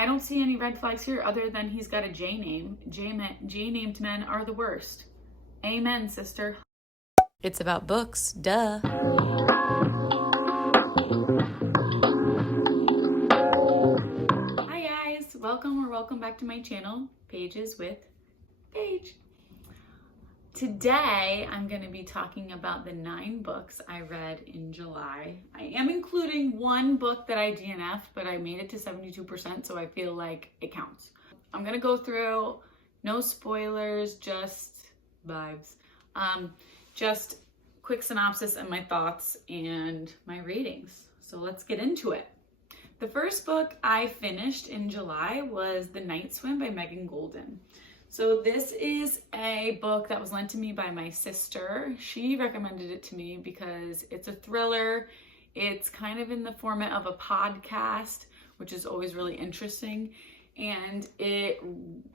I don't see any red flags here other than he's got a J name. J-named men are the worst. Amen, sister. It's about books, duh. Hi guys, welcome back to my channel, Pages with Paige. Today, I'm going to be talking about the 9 books I read in July. I am including one book that I DNF'd, but I made it to 72%, so I feel like it counts. I'm going to go through, no spoilers, just vibes. Just quick synopsis and my thoughts and my ratings. So let's get into it. The first book I finished in July was The Night Swim by Megan Golden. So this is a book that was lent to me by my sister. She recommended it to me because it's a thriller. It's kind of in the format of a podcast, which is always really interesting. And it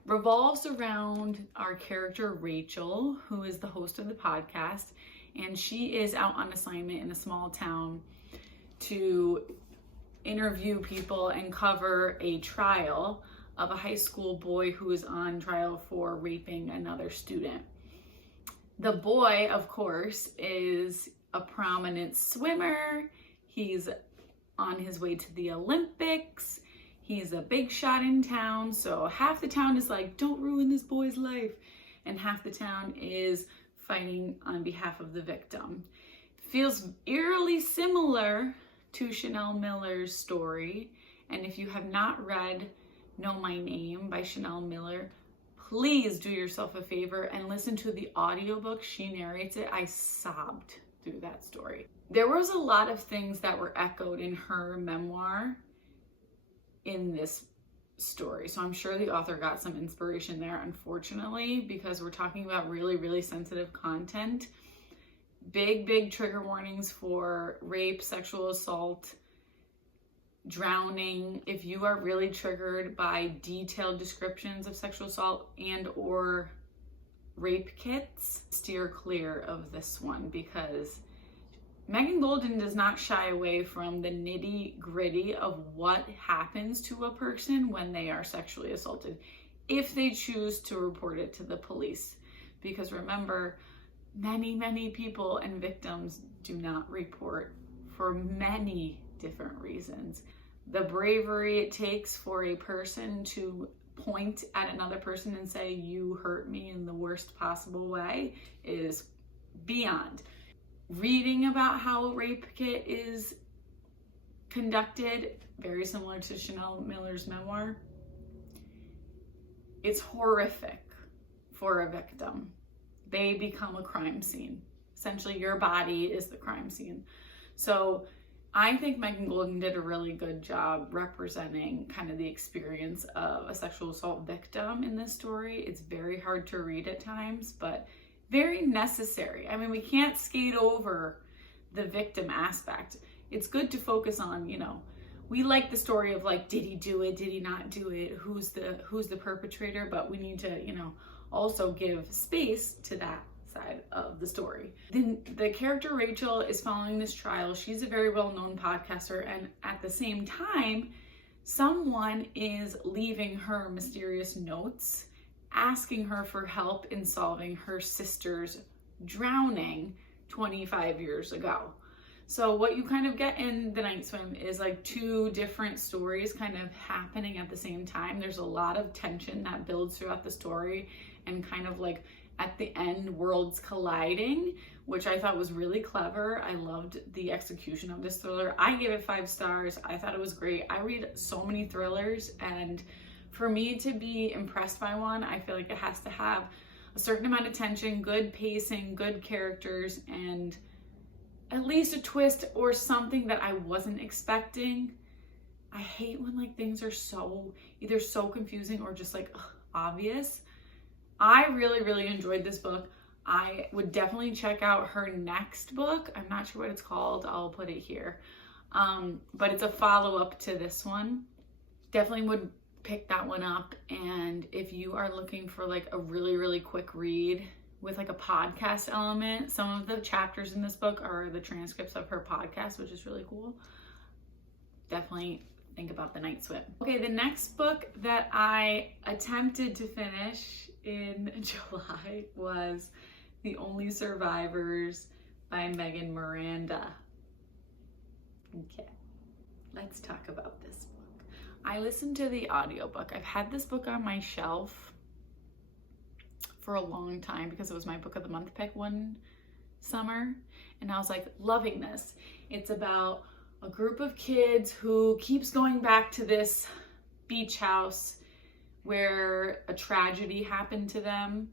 revolves around our character, Rachel, who is the host of the podcast. And she is out on assignment in a small town to interview people and cover a trial of a high school boy who is on trial for raping another student. The boy, of course, is a prominent swimmer. He's on his way to the Olympics. He's a big shot in town. So half the town is like, don't ruin this boy's life. And half the town is fighting on behalf of the victim. Feels eerily similar to Chanel Miller's story. And if you have not read Know My Name by Chanel Miller, please do yourself a favor and listen to the audiobook. She narrates it. I sobbed through that story. There was a lot of things that were echoed in her memoir in this story. So I'm sure the author got some inspiration there, unfortunately, because we're talking about really, really sensitive content. Big trigger warnings for rape, sexual assault, drowning. If you are really triggered by detailed descriptions of sexual assault and or rape kits, steer clear of this one, because Megan Golden does not shy away from the nitty-gritty of what happens to a person when they are sexually assaulted, if they choose to report it to the police. Because remember, many people and victims do not report for many different reasons. The bravery it takes for a person to point at another person and say, you hurt me in the worst possible way, is beyond. Reading about how a rape kit is conducted, very similar to Chanel Miller's memoir, it's horrific for a victim. They become a crime scene. Essentially, your body is the crime scene. So I think Megan Golden did a really good job representing kind of the experience of a sexual assault victim in this story. It's very hard to read at times, but very necessary. I mean, we can't skate over the victim aspect. It's good to focus on, we like the story of like, did he do it? Did he not do it? Who's the perpetrator? But we need to, also give space to that side of the story. Then the character Rachel is following this trial. She's a very well-known podcaster, and at the same time, someone is leaving her mysterious notes, asking her for help in solving her sister's drowning 25 years ago. So what you kind of get in The Night Swim is like 2 different stories kind of happening at the same time. There's a lot of tension that builds throughout the story, and kind of like at the end, worlds colliding, which I thought was really clever. I loved the execution of this thriller. I gave it 5 stars. I thought it was great. I read so many thrillers, and for me to be impressed by one, I feel like it has to have a certain amount of tension, good pacing, good characters, and at least a twist or something that I wasn't expecting. I hate when like things are either so confusing or just like obvious. I really enjoyed this book. I would definitely check out her next book. I'm not sure what it's called. I'll put it here. But it's a follow-up to this one. Definitely would pick that one up. And if you are looking for like a really quick read with like a podcast element, some of the chapters in this book are the transcripts of her podcast, which is really cool. Definitely think about the night swim. Okay, the next book that I attempted to finish in July was The Only Survivors by Megan Miranda. Okay, let's talk about this book. I listened to the audiobook. I've had this book on my shelf for a long time because it was my book of the month pick one summer, and I was like loving this. It's about a group of kids who keeps going back to this beach house where a tragedy happened to them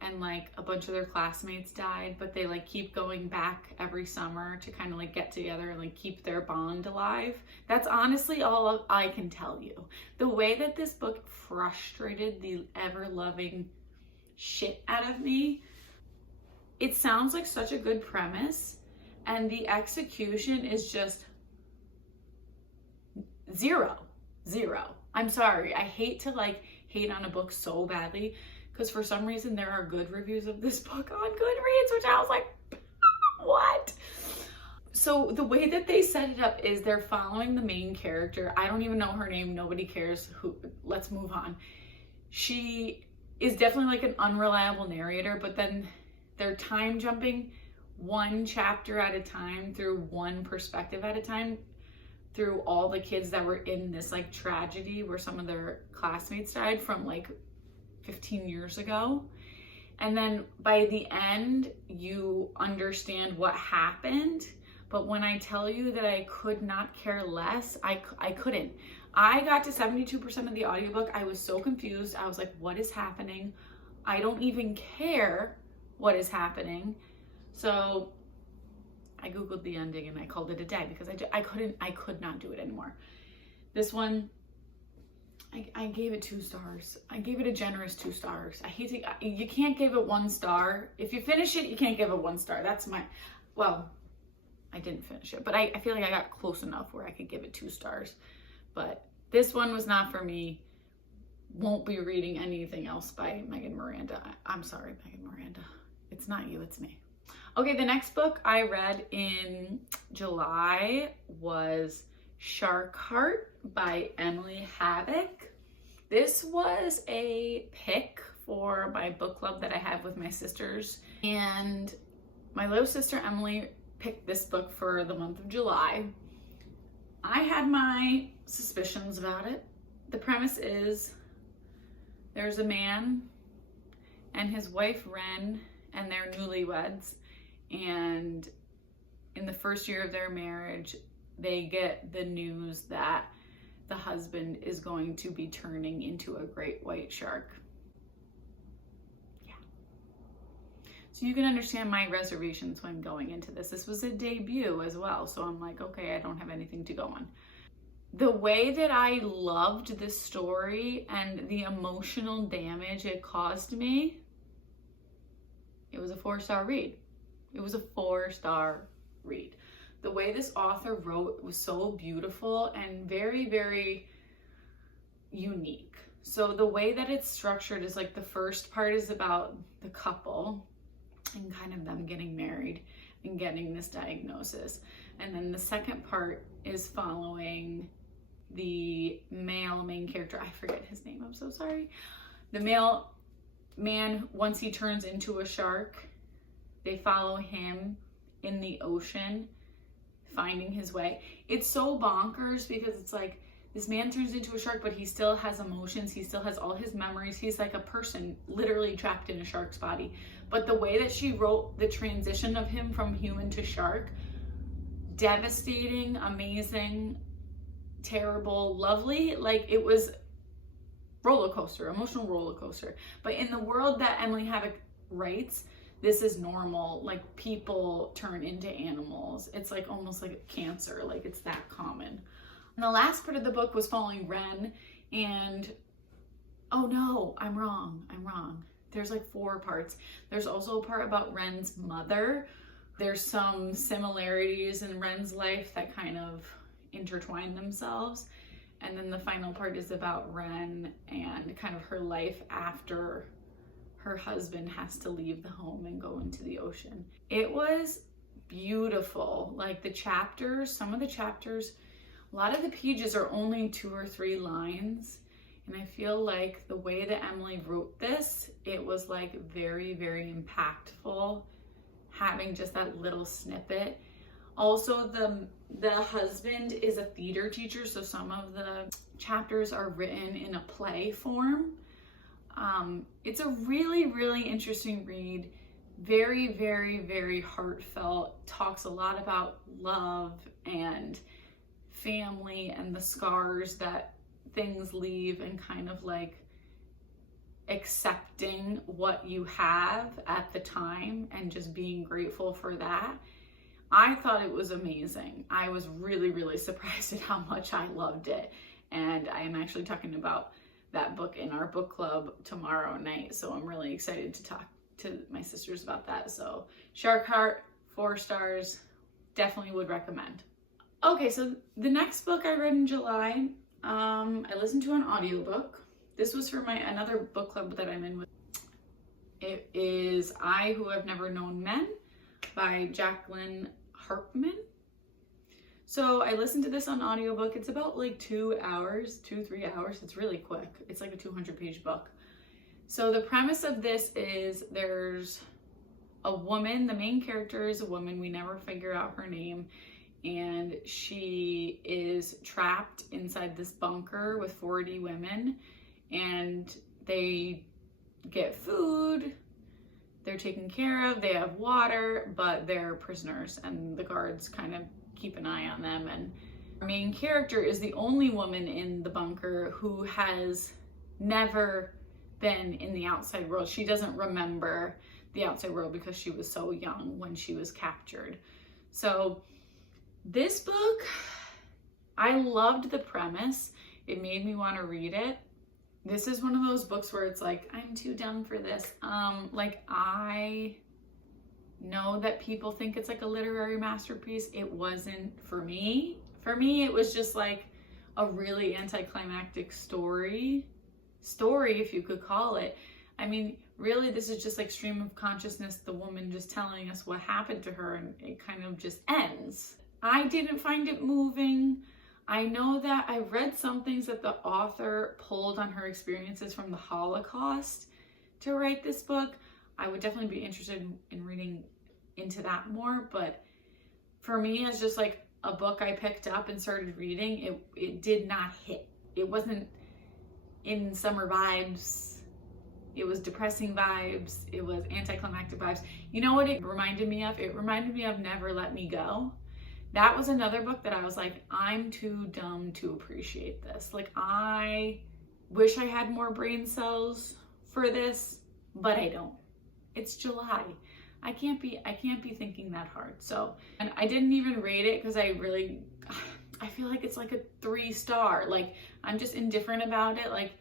and like a bunch of their classmates died, but they like keep going back every summer to kind of like get together and like keep their bond alive. That's honestly all I can tell you. The way that this book frustrated the ever-loving shit out of me. It sounds like such a good premise, and the execution is just zero. I'm sorry. I hate to like hate on a book so badly because for some reason there are good reviews of this book on Goodreads, which I was like, what? So the way that they set it up is they're following the main character. I don't even know her name. Nobody cares. Let's move on. She is definitely like an unreliable narrator, but then they're time jumping one chapter at a time through one perspective at a time through all the kids that were in this like tragedy where some of their classmates died from like 15 years ago. And then by the end, you understand what happened. But when I tell you that I could not care less, I couldn't. I got to 72% of the audiobook. I was so confused. I was like, what is happening? I don't even care what is happening. So I Googled the ending and I called it a day because I could not do it anymore. This one, I gave it 2 stars. I gave it a generous 2 stars. You can't give it 1 star. If you finish it, you can't give it 1 star. Well, I didn't finish it, but I feel like I got close enough where I could give it 2 stars. But this one was not for me. Won't be reading anything else by Megan Miranda. I'm sorry, Megan Miranda. It's not you, it's me. Okay, the next book I read in July was Shark Heart by Emily Havoc. This was a pick for my book club that I have with my sisters. And my little sister Emily picked this book for the month of July. I had my suspicions about it. The premise is there's a man and his wife Ren and they're newlyweds, and in the first year of their marriage they get the news that the husband is going to be turning into a great white shark. Yeah. So you can understand my reservations when going into this. This was a debut as well, so I'm like, okay, I don't have anything to go on. The way that I loved this story and the emotional damage it caused me, it was a 4-star read. It was a 4-star read. The way this author wrote was so beautiful and very, very unique. So the way that it's structured is like the first part is about the couple and kind of them getting married and getting this diagnosis. And then the second part is following the male main character. I forget his name, I'm so sorry. The male man, once he turns into a shark, they follow him in the ocean, finding his way. It's so bonkers because it's like this man turns into a shark, but he still has emotions. He still has all his memories. He's like a person literally trapped in a shark's body. But the way that she wrote the transition of him from human to shark, devastating, amazing, terrible, lovely. Like it was roller coaster, emotional roller coaster. But in the world that Emily Havoc writes, this is normal. Like people turn into animals. It's like almost like cancer. Like it's that common. And the last part of the book was following Ren, and oh no, I'm wrong. There's like 4 parts. There's also a part about Ren's mother. There's some similarities in Ren's life that kind of intertwine themselves. And then the final part is about Ren and kind of her life after her husband has to leave the home and go into the ocean. It was beautiful. Like the chapters, some of the chapters A lot of the pages are only 2 or 3 lines. And I feel like the way that Emily wrote this, it was like very, very impactful, having just that little snippet. Also, the husband is a theater teacher, so some of the chapters are written in a play form. It's a really, really interesting read. Very, very, very heartfelt. Talks a lot about love and family and the scars that things leave, and kind of like accepting what you have at the time and just being grateful for that. I thought it was amazing. I was really, really surprised at how much I loved it. And I am actually talking about that book in our book club tomorrow night. So I'm really excited to talk to my sisters about that. So Shark Heart, 4 stars, definitely would recommend. Okay, so the next book I read in July, I listened to an audiobook. This was for another book club that I'm in with. It is I Who Have Never Known Men by Jacqueline Harpman. So I listened to this on audiobook. It's about like 2 hours, 2-3 hours. It's really quick. It's like a 200-page book. So the premise of this is there's a woman, the main character is a woman, we never figure out her name, and she is trapped inside this bunker with 40 women, and they get food, they're taken care of, they have water, but they're prisoners, and the guards kind of keep an eye on them. And our main character is the only woman in the bunker who has never been in the outside world. She doesn't remember the outside world because she was so young when she was captured. So this book, I loved the premise. It made me want to read it. This is one of those books where it's like, I'm too dumb for this. Like, I know that people think it's like a literary masterpiece. It wasn't for me. For me, it was just like a really anticlimactic story, if you could call it. I mean, really, this is just like stream of consciousness, the woman just telling us what happened to her, and it kind of just ends. I didn't find it moving. I know that I read some things that the author pulled on her experiences from the Holocaust to write this book. I would definitely be interested in reading into that more, but for me, as just like a book I picked up and started reading, it did not hit. It wasn't in summer vibes. It was depressing vibes. It was anticlimactic vibes. You know what it reminded me of? It reminded me of Never Let Me Go. That was another book that I was like, I'm too dumb to appreciate this. Like, I wish I had more brain cells for this, but I don't. It's July. I can't be thinking that hard. So, and I didn't even rate it because I feel like it's like a 3-star. Like, I'm just indifferent about it. Like,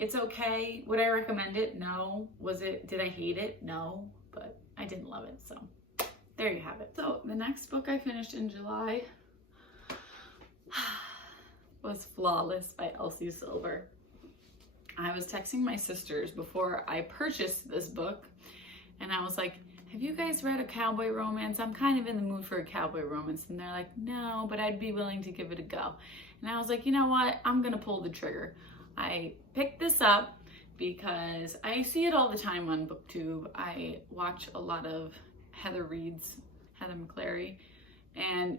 it's okay. Would I recommend it? No. Did I hate it? No, but I didn't love it. So there you have it. So the next book I finished in July was Flawless by Elsie Silver. I was texting my sisters before I purchased this book, and I was like, have you guys read a cowboy romance? I'm kind of in the mood for a cowboy romance. And they're like, no, but I'd be willing to give it a go. And I was like, you know what? I'm gonna pull the trigger. I picked this up because I see it all the time on BookTube. I watch a lot of Heather McClary, and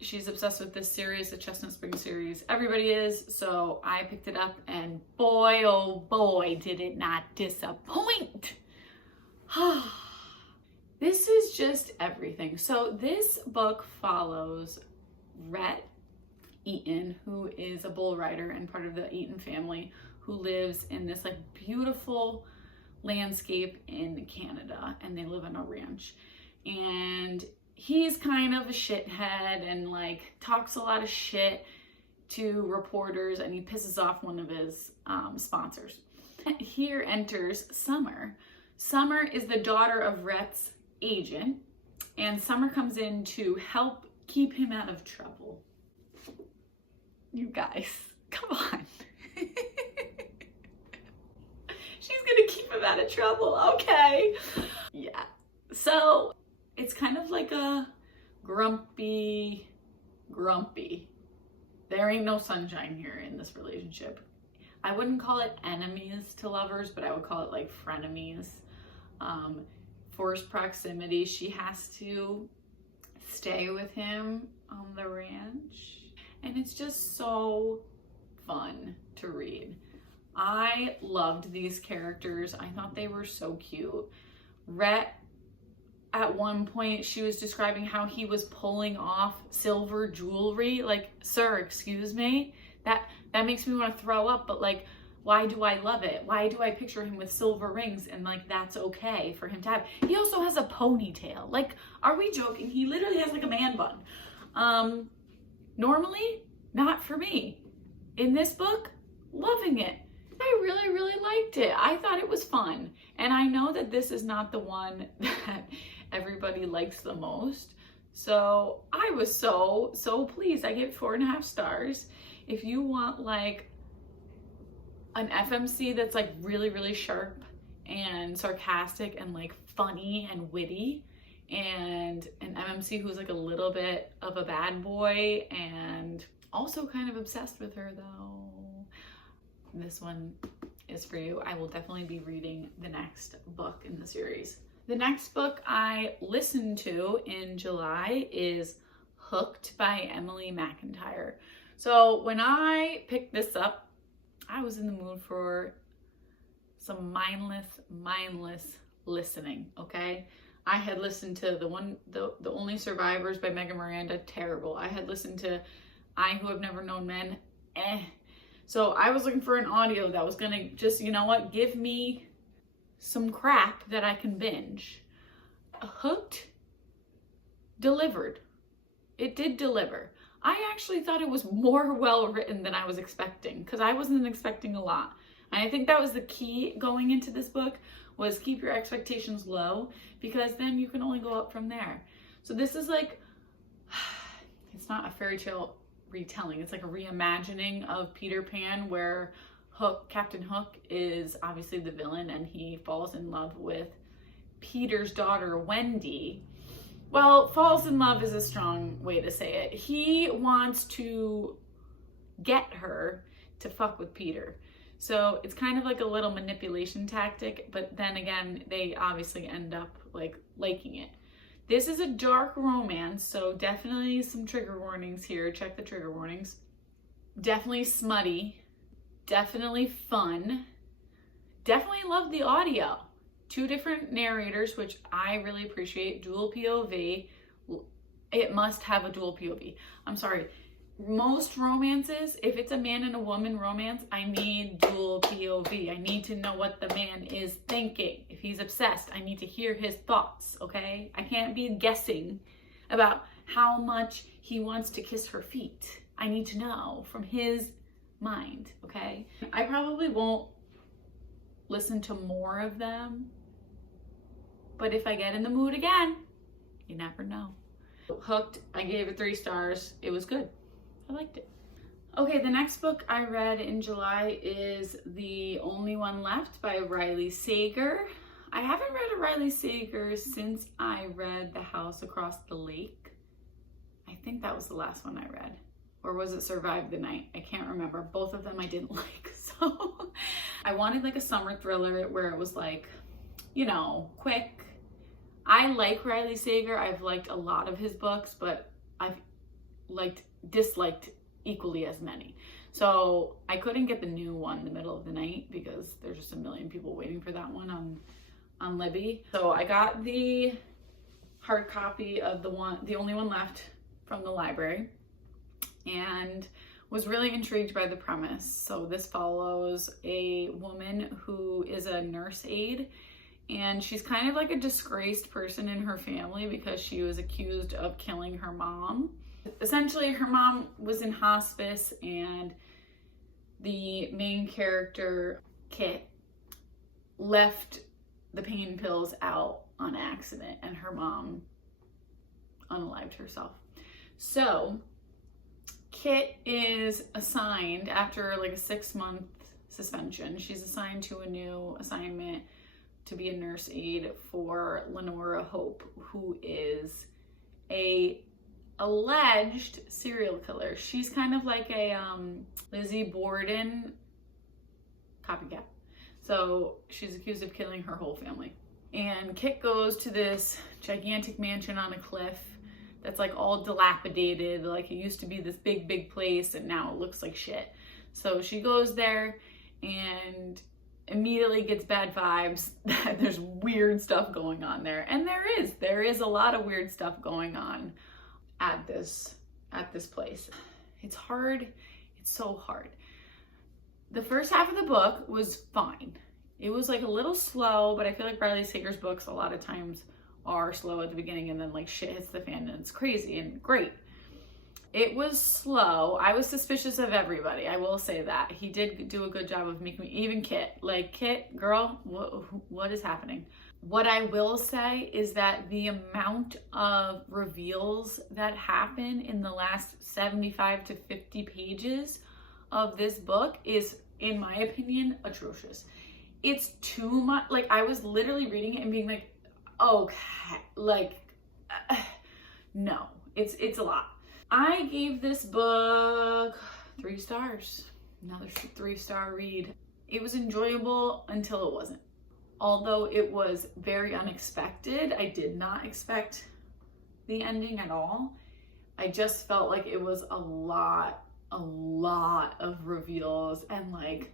she's obsessed with this series, the Chestnut Spring series. Everybody is, so I picked it up, and boy, oh boy, did it not disappoint. This is just everything. So this book follows Rhett Eaton, who is a bull rider and part of the Eaton family, who lives in this like beautiful landscape in Canada, and they live on a ranch. And he's kind of a shithead and like talks a lot of shit to reporters, and he pisses off one of his sponsors. Here enters Summer. Summer is the daughter of Rhett's agent, and Summer comes in to help keep him out of trouble. You guys, come on. She's gonna keep him out of trouble, okay. Yeah, so it's kind of like a grumpy there ain't no sunshine here in this relationship. I wouldn't call it enemies to lovers, but I would call it like frenemies. Forced proximity. She has to stay with him on the ranch. And it's just so fun to read. I loved these characters. I thought they were so cute. Rhett, at one point, she was describing how he was pulling off silver jewelry. Like, sir, excuse me? That makes me want to throw up, but like, why do I love it? Why do I picture him with silver rings and like that's okay for him to have? He also has a ponytail. Like, are we joking? He literally has like a man bun. Normally, not for me. In this book, loving it. I really, really liked it. I thought it was fun. And I know that this is not the one that everybody likes the most. So I was so pleased. I give 4.5 stars. If you want like an FMC that's like really, really sharp and sarcastic and like funny and witty, and an MMC who's like a little bit of a bad boy and also kind of obsessed with her though, this one is for you. I will definitely be reading the next book in the series. The next book I listened to in July is Hooked by Emily McIntyre. So when I picked this up, I was in the mood for some mindless listening, okay? I had listened to the Only Survivors by Megan Miranda, terrible. I had listened to I Who Have Never Known Men, So I was looking for an audio that was gonna just, you know what, give me some crap that I can binge. Hooked delivered. It did deliver. I actually thought it was more well written than I was expecting, because I wasn't expecting a lot. And I think that was the key going into this book, was keep your expectations low, because then you can only go up from there. So this is like, it's not a fairy tale retelling, it's like a reimagining of Peter Pan, where Captain Hook is obviously the villain and he falls in love with Peter's daughter, Wendy. Well, falls in love is a strong way to say it. He wants to get her to fuck with Peter. So it's kind of like a little manipulation tactic, but then again, they obviously end up like liking it. This is a dark romance, so definitely some trigger warnings here. Check the trigger warnings. Definitely smutty. Definitely fun. Definitely love the audio. 2 different narrators, which I really appreciate. Dual POV. It must have a dual POV. I'm sorry. Most romances, if it's a man and a woman romance, I need dual POV. I need to know what the man is thinking. If he's obsessed, I need to hear his thoughts, okay? I can't be guessing about how much he wants to kiss her feet. I need to know from his mind, okay? I probably won't listen to more of them, but if I get in the mood again, you never know. Hooked, I gave it 3 stars. It was good. I liked it. Okay, the next book I read in July is The Only One Left by Riley Sager. I haven't read a Riley Sager since I read The House Across the Lake. I think that was the last one I read. Or was it Survive the Night? I can't remember. Both of them I didn't like. So I wanted like a summer thriller where it was like, you know, quick. I like Riley Sager. I've liked a lot of his books, but I've disliked equally as many. So I couldn't get the new one, The Middle of the Night, because there's just a million people waiting for that one on Libby. So I got the hard copy of The Only One Left from the library, and was really intrigued by the premise. So this follows a woman who is a nurse aide, and she's kind of like a disgraced person in her family because she was accused of killing her mom. Essentially, her mom was in hospice, and the main character, Kit, left the pain pills out on accident, and her mom unalived herself. So Kit is assigned, after like a 6-month suspension, she's assigned to a new assignment to be a nurse aide for Lenora Hope, who is a alleged serial killer. She's kind of like a Lizzie Borden copycat. So she's accused of killing her whole family. And Kit goes to this gigantic mansion on a cliff that's like all dilapidated. Like it used to be this big, big place and now it looks like shit. So she goes there and immediately gets bad vibes that there's weird stuff going on there. And there is a lot of weird stuff going on at this place. It's hard. It's so hard. The first half of the book was fine. It was like a little slow, but I feel like Riley Sager's books a lot of times are slow at the beginning and then like shit hits the fan and it's crazy and great. It was slow. I was suspicious of everybody. I will say that. He did do a good job of making me, even Kit. Like, Kit, girl, what is happening? What I will say is that the amount of reveals that happen in the last 75 to 50 pages of this book is, in my opinion, atrocious. It's too much. Like, I was literally reading it and being like, okay, like, no, it's a lot. I gave this book 3 stars. Another 3-star read. It was enjoyable until it wasn't. Although it was very unexpected, I did not expect the ending at all. I just felt like it was a lot of reveals and like,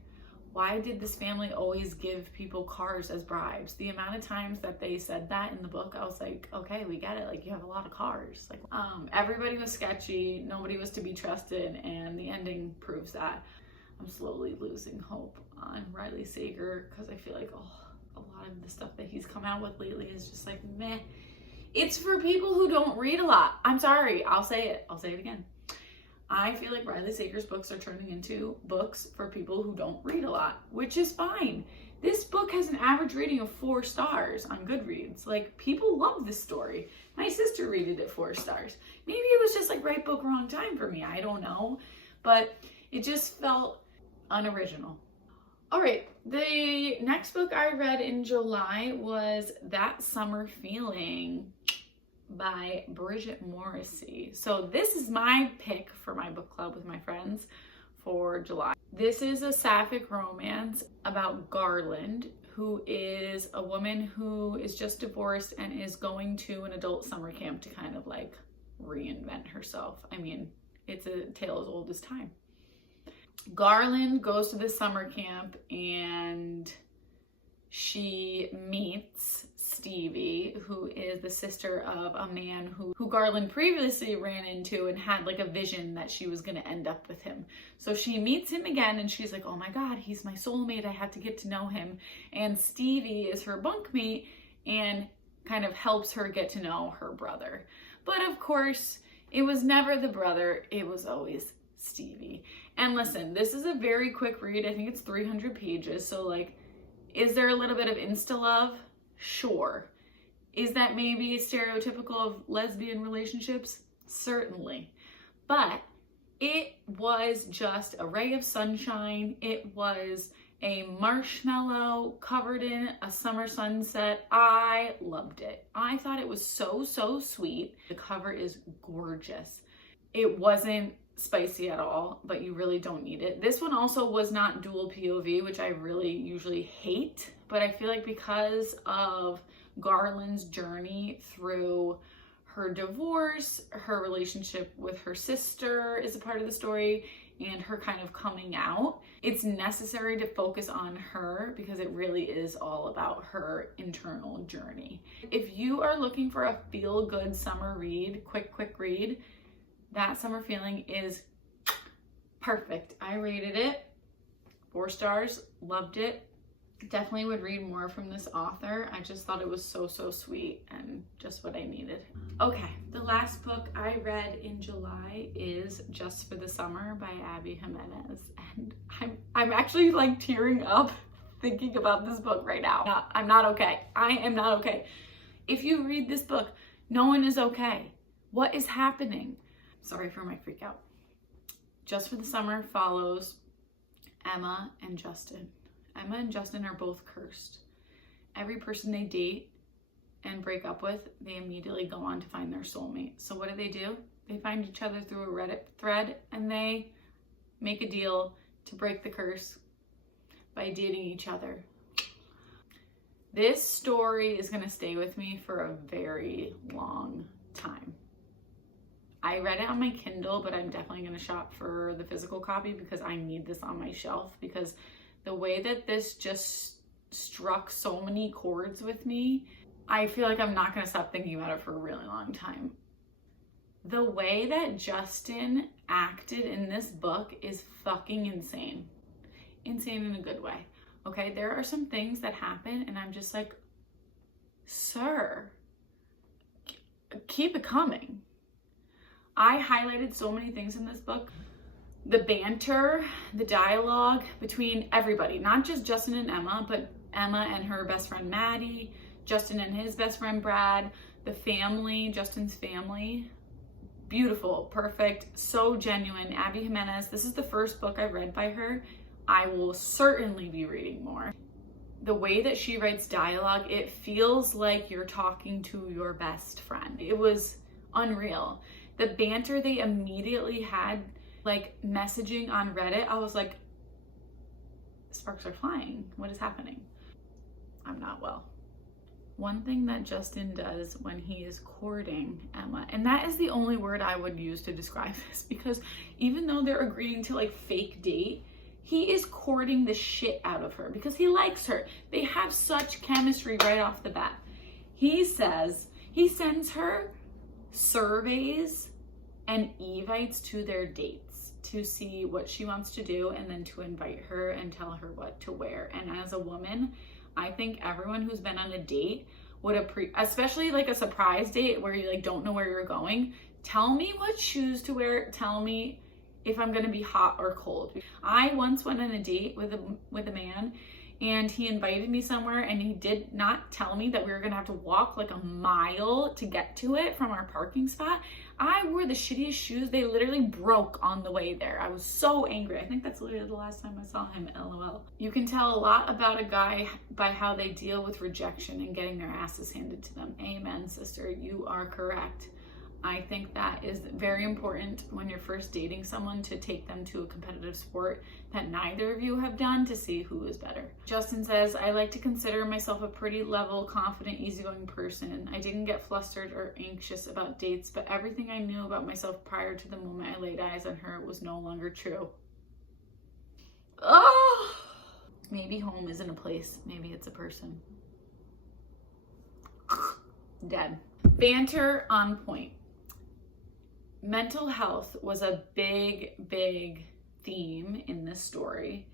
why did this family always give people cars as bribes? The amount of times that they said that in the book, I was like, okay, we get it. Like, you have a lot of cars. Like, everybody was sketchy. Nobody was to be trusted. And the ending proves that. I'm slowly losing hope on Riley Sager because I feel like, a lot of the stuff that he's come out with lately is just like, meh. It's for people who don't read a lot. I'm sorry. I'll say it. I'll say it again. I feel like Riley Sager's books are turning into books for people who don't read a lot, which is fine. This book has an average rating of 4 stars on Goodreads. Like, people love this story. My sister rated it 4 stars. Maybe it was just like right book, wrong time for me. I don't know. But it just felt unoriginal. All right, the next book I read in July was That Summer Feeling by Bridget Morrissey. So this is my pick for my book club with my friends for July. This is a sapphic romance about Garland, who is a woman who is just divorced and is going to an adult summer camp to kind of like reinvent herself. I mean, it's a tale as old as time. Garland goes to this summer camp and she meets Stevie, who is the sister of a man who Garland previously ran into and had like a vision that she was going to end up with him. So she meets him again and she's like, oh my God, he's my soulmate. I had to get to know him. And Stevie is her bunkmate and kind of helps her get to know her brother. But of course, it was never the brother. It was always Stevie. And listen, this is a very quick read. I think it's 300 pages. So like, is there a little bit of insta love? Sure. Is that maybe stereotypical of lesbian relationships? Certainly. But it was just a ray of sunshine. It was a marshmallow covered in a summer sunset. I loved it. I thought it was so sweet. The cover is gorgeous. It wasn't spicy at all, but you really don't need it. This one also was not dual POV, which I really usually hate, but I feel like because of Garland's journey through her divorce, her relationship with her sister is a part of the story, and her kind of coming out, it's necessary to focus on her because it really is all about her internal journey. If you are looking for a feel-good summer read, quick read, That Summer Feeling is perfect. I rated it 4 stars, loved it. Definitely would read more from this author. I just thought it was so sweet and just what I needed. Okay, the last book I read in July is Just for the Summer by Abby Jimenez. And I'm actually like tearing up thinking about this book right now. I'm not okay. I am not okay. If you read this book, no one is okay. What is happening? Sorry for my freak out. Just for the Summer follows Emma and Justin. Emma and Justin are both cursed. Every person they date and break up with, they immediately go on to find their soulmate. So what do? They find each other through a Reddit thread and they make a deal to break the curse by dating each other. This story is going to stay with me for a very long time. I read it on my Kindle, but I'm definitely going to shop for the physical copy because I need this on my shelf, because the way that this just struck so many chords with me, I feel like I'm not going to stop thinking about it for a really long time. The way that Justin acted in this book is fucking insane. Insane in a good way. Okay, there are some things that happen and I'm just like, sir, keep it coming. I highlighted so many things in this book. The banter, the dialogue between everybody, not just Justin and Emma, but Emma and her best friend Maddie, Justin and his best friend Brad, the family, Justin's family. Beautiful, perfect, so genuine. Abby Jimenez, this is the first book I've read by her. I will certainly be reading more. The way that she writes dialogue, it feels like you're talking to your best friend. It was unreal. The banter they immediately had, like messaging on Reddit, I was like, sparks are flying. What is happening? I'm not well. One thing that Justin does when he is courting Emma, and that is the only word I would use to describe this, because even though they're agreeing to like fake date, he is courting the shit out of her because he likes her. They have such chemistry right off the bat. He says, he sends her surveys and evites to their dates to see what she wants to do and then to invite her and tell her what to wear. And as a woman, I think everyone who's been on a date would especially like a surprise date where you like don't know where you're going. Tell me what shoes to wear. Tell me if I'm gonna be hot or cold. I once went on a date with a man and he invited me somewhere and he did not tell me that we were gonna have to walk like a mile to get to it from our parking spot. I wore the shittiest shoes. They literally broke on the way there. I was so angry. I think that's literally the last time I saw him, LOL. You can tell a lot about a guy by how they deal with rejection and getting their asses handed to them. Amen, sister, you are correct. I think that is very important when you're first dating someone, to take them to a competitive sport that neither of you have done to see who is better. Justin says, I like to consider myself a pretty level, confident, easygoing person. I didn't get flustered or anxious about dates, but everything I knew about myself prior to the moment I laid eyes on her was no longer true. Oh, maybe home isn't a place. Maybe it's a person. Dead. Banter on point. Mental health was a big, big theme in this story,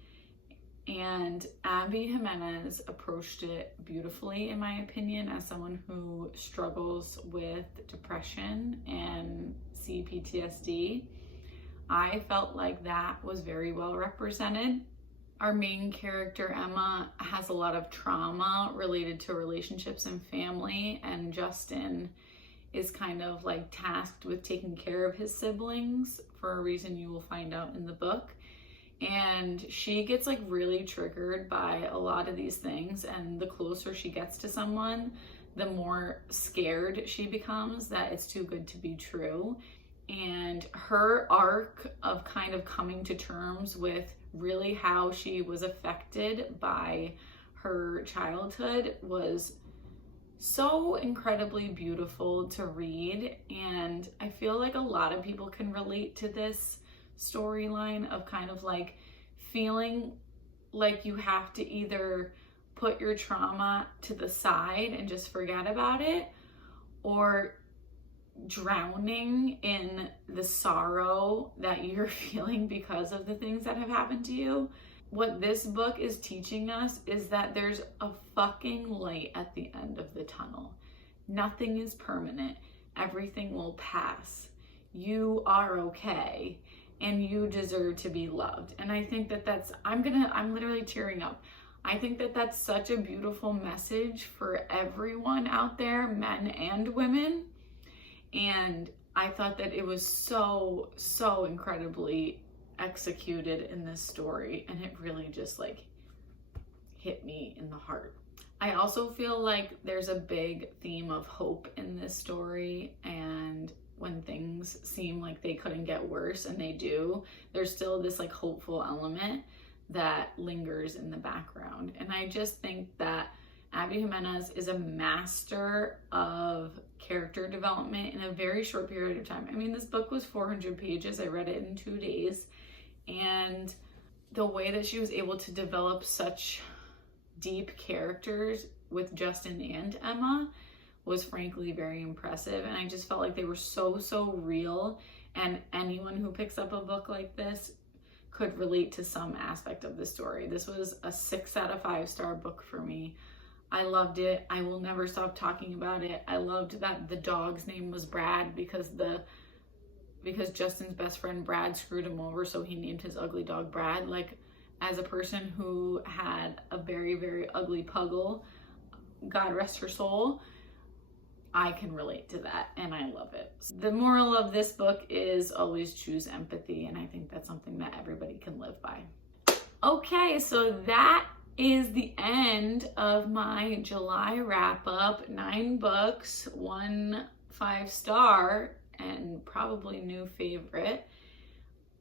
and Abby Jimenez approached it beautifully, in my opinion, as someone who struggles with depression and CPTSD. I felt like that was very well represented. Our main character, Emma, has a lot of trauma related to relationships and family, and Justin is kind of like tasked with taking care of his siblings for a reason you will find out in the book. And she gets like really triggered by a lot of these things, and the closer she gets to someone, the more scared she becomes that it's too good to be true. And her arc of kind of coming to terms with really how she was affected by her childhood was so incredibly beautiful to read. And I feel like a lot of people can relate to this storyline of kind of like feeling like you have to either put your trauma to the side and just forget about it, or drowning in the sorrow that you're feeling because of the things that have happened to you. What this book is teaching us is that there's a fucking light at the end of the tunnel. Nothing is permanent. Everything will pass. You are okay, and you deserve to be loved. And I think that that's, I'm literally tearing up. I think that that's such a beautiful message for everyone out there, men and women. And I thought that it was so, so incredibly executed in this story, and it really just like hit me in the heart. I also feel like there's a big theme of hope in this story, and when things seem like they couldn't get worse, and they do, there's still this like hopeful element that lingers in the background. And I just think that Abby Jimenez is a master of character development in a very short period of time. I mean, this book was 400 pages. I read it in 2 days. And the way that she was able to develop such deep characters with Justin and Emma was frankly very impressive. And I just felt like they were so real. And anyone who picks up a book like this could relate to some aspect of the story. This was a 6 out of 5 star book for me. I loved it. I will never stop talking about it. I loved that the dog's name was Brad because Justin's best friend Brad screwed him over, so he named his ugly dog Brad. Like, as a person who had a very ugly puggle, God rest her soul, I can relate to that, and I love it. The moral of this book is always choose empathy, and I think that's something that everybody can live by. Okay, so that is the end of my July wrap-up. 9 books, 1 5-star, and probably new favorite.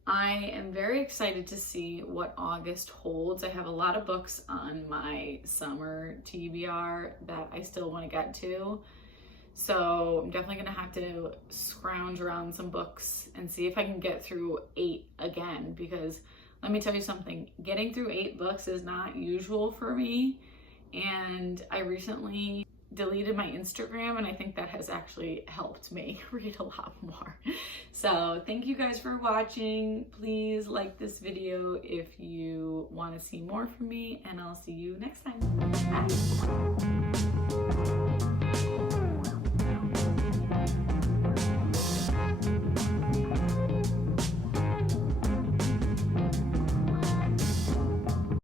I am very excited to see what August holds. I have a lot of books on my summer TBR that I still want to get to. So I'm definitely going to have to scrounge around some books and see if I can get through 8 again, because let me tell you something, getting through 8 books is not usual for me. And I recently deleted my Instagram, and I think that has actually helped me read a lot more. So thank you guys for watching. Please like this video if you want to see more from me, and I'll see you next time. Bye.